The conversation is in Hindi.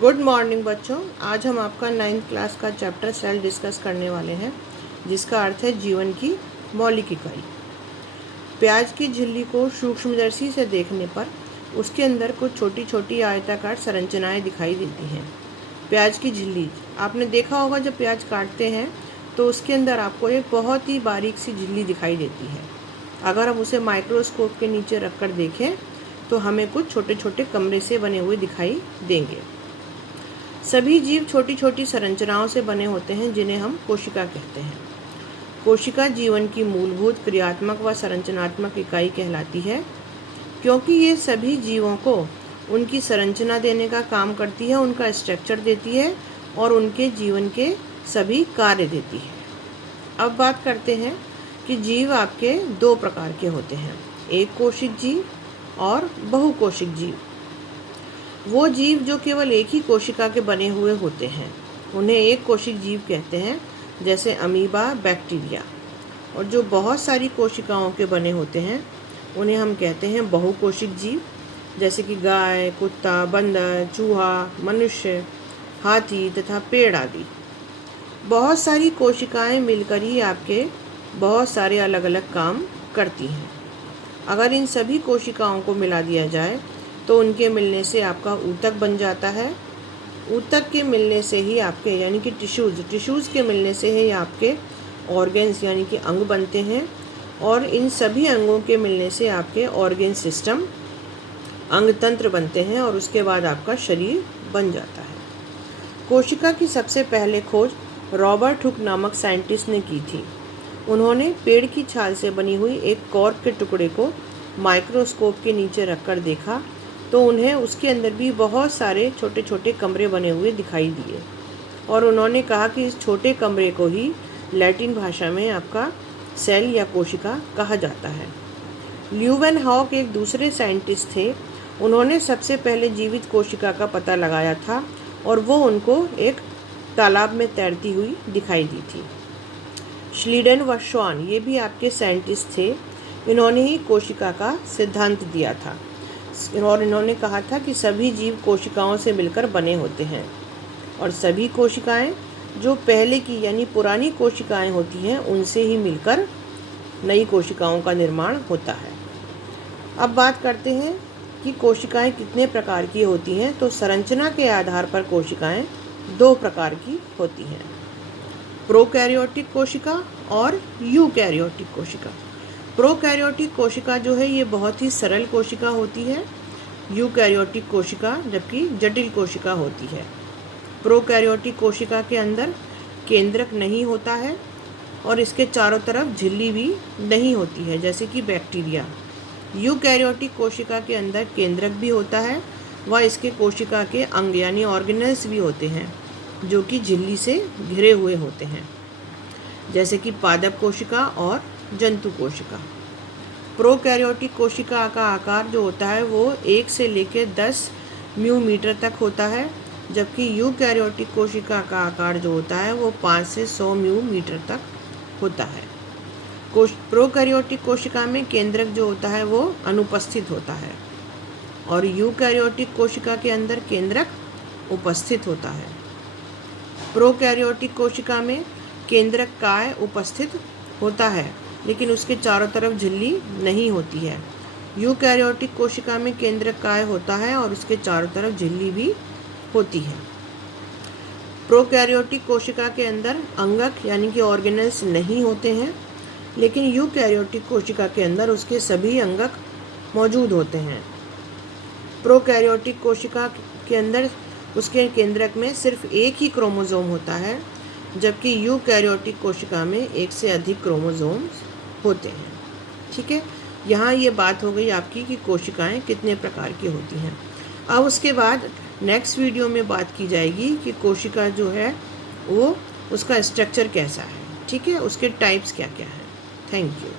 गुड मॉर्निंग बच्चों। आज हम आपका 9th क्लास का चैप्टर सेल डिस्कस करने वाले हैं, जिसका अर्थ है जीवन की मौलिक इकाई। प्याज की झिल्ली को सूक्ष्मदर्शी से देखने पर उसके अंदर कुछ छोटी छोटी आयताकार संरचनाएं दिखाई देती हैं। प्याज की झिल्ली आपने देखा होगा, जब प्याज काटते हैं तो उसके अंदर आपको एक बहुत ही बारीक सी झिल्ली दिखाई देती है। अगर हम उसे माइक्रोस्कोप के नीचे रख कर देखें तो हमें कुछ छोटे छोटे कमरे से बने हुए दिखाई देंगे। सभी जीव छोटी छोटी संरचनाओं से बने होते हैं, जिन्हें हम कोशिका कहते हैं। कोशिका जीवन की मूलभूत क्रियात्मक व संरचनात्मक इकाई कहलाती है, क्योंकि ये सभी जीवों को उनकी संरचना देने का काम करती है, उनका स्ट्रक्चर देती है और उनके जीवन के सभी कार्य देती है। अब बात करते हैं कि जीव आपके दो प्रकार के होते हैं, एक कोशिक जीव और बहुकोशिक जीव। वो जीव जो केवल एक ही कोशिका के बने हुए होते हैं उन्हें एक कोशिक जीव कहते हैं, जैसे अमीबा, बैक्टीरिया। और जो बहुत सारी कोशिकाओं के बने होते हैं उन्हें हम कहते हैं बहुकोशिक जीव, जैसे कि गाय, कुत्ता, बंदर, चूहा, मनुष्य, हाथी तथा पेड़ आदि। बहुत सारी कोशिकाएं मिलकर ही आपके बहुत सारे अलग अलग काम करती हैं। अगर इन सभी कोशिकाओं को मिला दिया जाए तो उनके मिलने से आपका ऊतक बन जाता है। ऊतक के मिलने से ही आपके यानी कि टिश्यूज़ के मिलने से ही आपके ऑर्गन्स यानी कि अंग बनते हैं, और इन सभी अंगों के मिलने से आपके ऑर्गन सिस्टम, अंग तंत्र बनते हैं, और उसके बाद आपका शरीर बन जाता है। कोशिका की सबसे पहले खोज रॉबर्ट हुक नामक साइंटिस्ट ने की थी। उन्होंने पेड़ की छाल से बनी हुई एक कॉर्क के टुकड़े को माइक्रोस्कोप के नीचे रखकर देखा तो उन्हें उसके अंदर भी बहुत सारे छोटे छोटे कमरे बने हुए दिखाई दिए, और उन्होंने कहा कि इस छोटे कमरे को ही लैटिन भाषा में आपका सेल या कोशिका कहा जाता है। ल्यूवेनहॉक एक दूसरे साइंटिस्ट थे। उन्होंने सबसे पहले जीवित कोशिका का पता लगाया था, और वो उनको एक तालाब में तैरती हुई दिखाई दी थी। श्लीडेन व श्वान ये भी आपके साइंटिस्ट थे। इन्होंने ही कोशिका का सिद्धांत दिया था, और इन्होंने कहा था कि सभी जीव कोशिकाओं से मिलकर बने होते हैं, और सभी कोशिकाएं जो पहले की यानी पुरानी कोशिकाएं होती हैं उनसे ही मिलकर नई कोशिकाओं का निर्माण होता है। अब बात करते हैं कि कोशिकाएं कितने प्रकार की होती हैं। तो संरचना के आधार पर कोशिकाएं दो प्रकार की होती हैं, प्रोकैरियोटिक कोशिका और यूकैरियोटिक कोशिका। प्रोकैरियोटिक कोशिका जो है ये बहुत ही सरल कोशिका होती है। यूकैरियोटिक कोशिका जबकि जटिल कोशिका होती है। प्रोकैरियोटिक कोशिका के अंदर केंद्रक नहीं होता है, और इसके चारों तरफ झिल्ली भी नहीं होती है, जैसे कि बैक्टीरिया। यूकैरियोटिक कोशिका के अंदर केंद्रक भी होता है, व इसके कोशिका के अंग यानी ऑर्गेनल्स भी होते हैं, जो कि झिल्ली से घिरे हुए होते हैं, जैसे कि पादप कोशिका और जंतु कोशिका। प्रोकैरियोटिक कोशिका का आकार जो होता है वो 1 से लेकर 10 म्यूमीटर तक होता है, जबकि यूकैरियोटिक कोशिका का आकार जो होता है वो 5 से 100 म्यूमीटर तक होता है। प्रोकैरियोटिक कोशिका में केंद्रक जो होता है वो अनुपस्थित होता है, और यूकैरियोटिक कोशिका के अंदर केंद्रक उपस्थित होता है। प्रोकैरियोटिक कोशिका में केंद्रक काय उपस्थित होता है, लेकिन उसके चारों तरफ झिल्ली नहीं होती है। यूकैरियोटिक कोशिका में केंद्रक काय होता है और उसके चारों तरफ झिल्ली भी होती है। प्रोकैरियोटिक कोशिका के अंदर अंगक यानी कि ऑर्गेनल्स नहीं होते हैं, लेकिन यूकैरियोटिक कोशिका के अंदर उसके सभी अंगक मौजूद होते हैं। प्रोकैरियोटिक कोशिका के अंदर उसके केंद्रक में सिर्फ एक ही क्रोमोसोम होता है, जबकि यूकैरियोटिक कोशिका में एक से अधिक क्रोमोसोम्स होते हैं। ठीक है, यहाँ ये बात हो गई आपकी कि कोशिकाएं कितने प्रकार की होती हैं। अब उसके बाद नेक्स्ट वीडियो में बात की जाएगी कि कोशिका जो है वो उसका स्ट्रक्चर कैसा है। ठीक है, उसके टाइप्स क्या क्या हैं। Thank you.